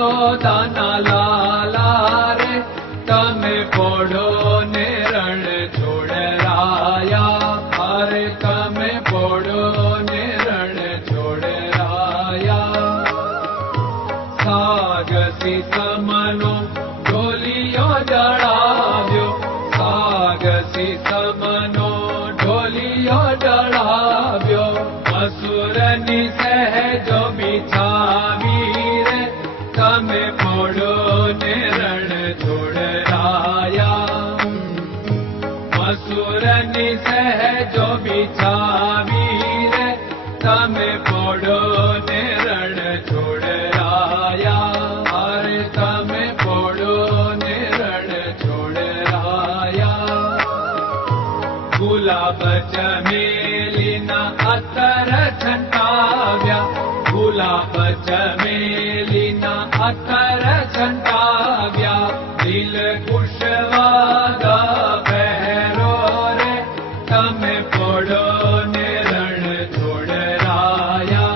યશોદાના લાલા રે તમે પોડો ને રણ છોડરાયા, અરે તમે પોડો ને રણ છોડરાયા. સાગસી સમનો ઢોલિયો જડાવ્યો, સાગસી સમનો ઢોલિયો જડાવ્યો. અસુરની સહેજો બિછાવી રે તમે પોડો ને રણ છોડરાયા. અસુરની સહેજો બિછાવી રે તમે પોડો ને રણ છોડરાયા, અરે તમે પોડો ને રણ છોડરાયા. ગુલાબ ચમેલીના અત્તર છંટાવ્યા, ગુલાબ ચમેલીના અત્તર છંટાવ્યા. દિલ કુશવાદા પહેરો રે તમે પોડો ને રણ છોડરાયા.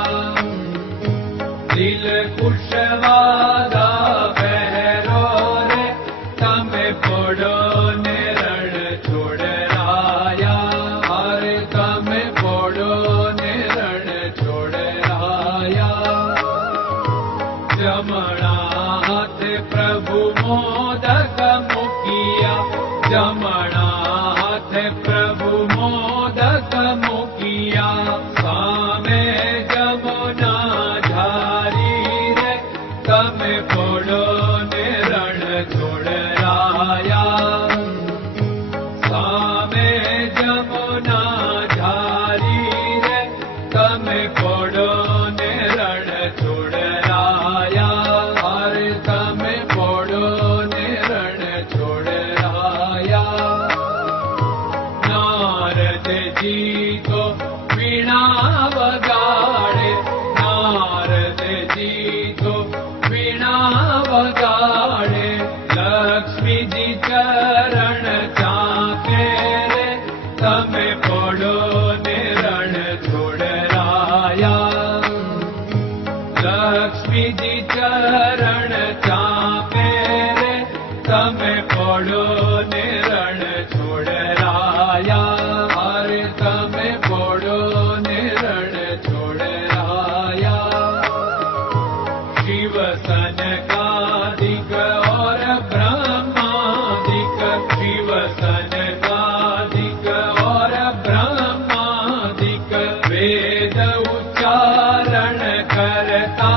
દિલ કુશવાદા પહેરો રે તમે પોડો ને રણ છોડરાયા, અરે તમે પોડો ને રણ છોડરાયા. જમણા હાથે પ્રભુ મોદક મૂકિયા, જમણા હાથે પ્રભુ મોદક મૂકિયા. સામે જમુના ઝારી રે તમે પોડો ને રણ છોડરાયા. સામે જમુના ઝારી રે તમે પોડો ને રણ છોડરાયા, અરે તમે પોડો ને રણ છોડરાયા. નારદજી તો વીણા વગાડે, નારદજી તો વીણા વગાડે. લક્ષ્મીજી ચરણ ચાકે રે તમે પોડો ને રણ છોડરાયા. લક્ષ્મીજી ચરણ ચાપે રે તમે પોડો ને રણ છોડરાયા, અરે તમે પોડો ને રણ છોડરાયા. શિવ સનકાદિક और ब्रह्मादिक, शिव सनकादिक और ब्रह्मादिक. वेद उच्चारण करता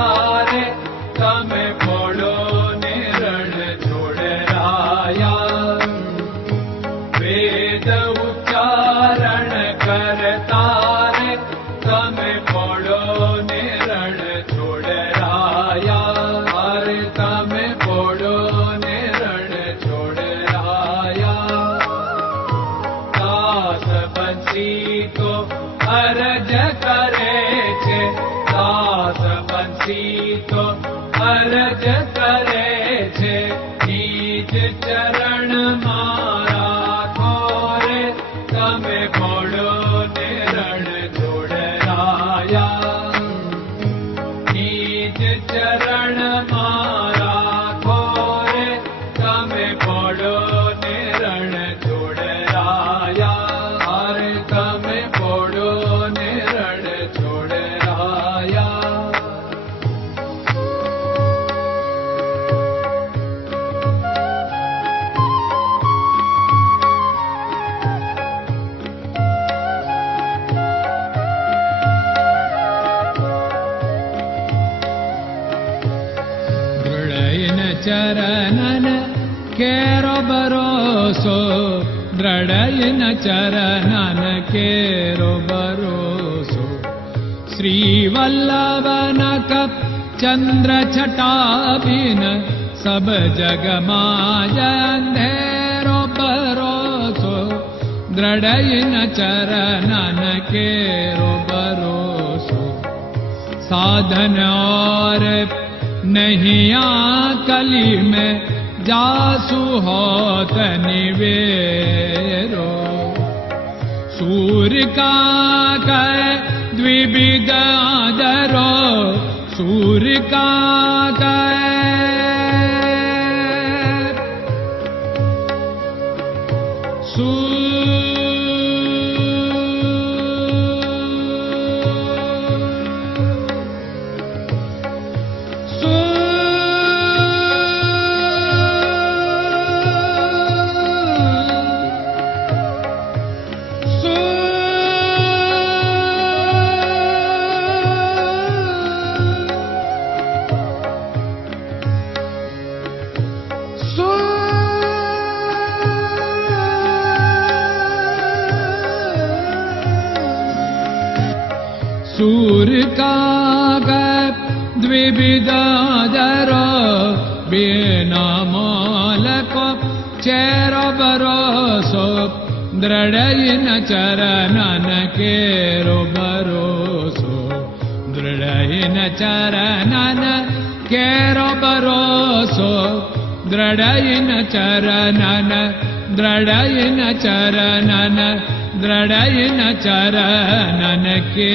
रे તમે પોડો ને રણ છોડરાયા. વેદ ઉચ્ચારણ કરતા રે તમે પોડો ને રણ છોડરાયા, અરે તમે પોડો ને રણ છોડરાયા. દાસ બંસી તો અરજ કરે છે, દાસ બંસી તો અરજ કરે છે. નીચ ચરણ મારા ખોરે તમે પોડો ને રણ છોડરાયા. નીચ ચરણ મારા ખોરે તમે પોડો ને રણ છોડરાયા, અરે તમે પોડો ને રણ છોડરાયા. દૃઢયન ચરણન કેરો ભરોસો, દૃઢયન ચરણન કેરો ભરોસો. શ્રી વલ્લભન કપ ચંદ્ર છટા બિન સબ જગમાં અંધેરો ભરોસો. દૃઢયન ચરણન કેરો ભરોસો. साधन और नहीं कली में जासु होत निवेरो। सूर्य का कह द्विविध आदरो, सूर्य का कह काग द्विविधाधरो बिना मोलको चेरो भरोसो दृढ़इन चरणन केरो भरोसो दृढ़इन चरणन केरो भरोसो दृढ़इन चरणन दृढ़इन चरणन दृढ़इन चरणन के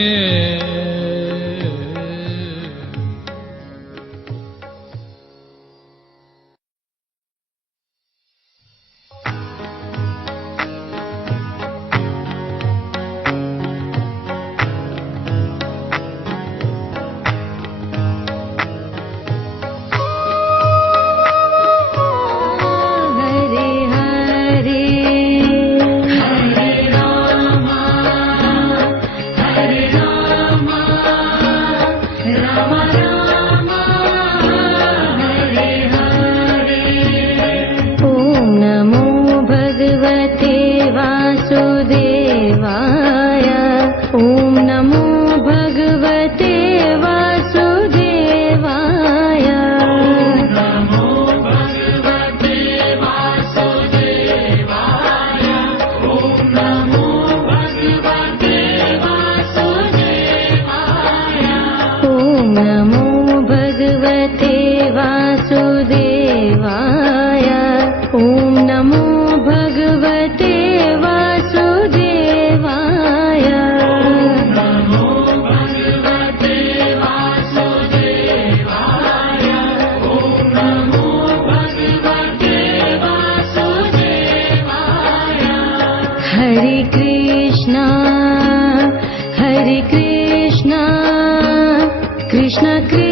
Krishna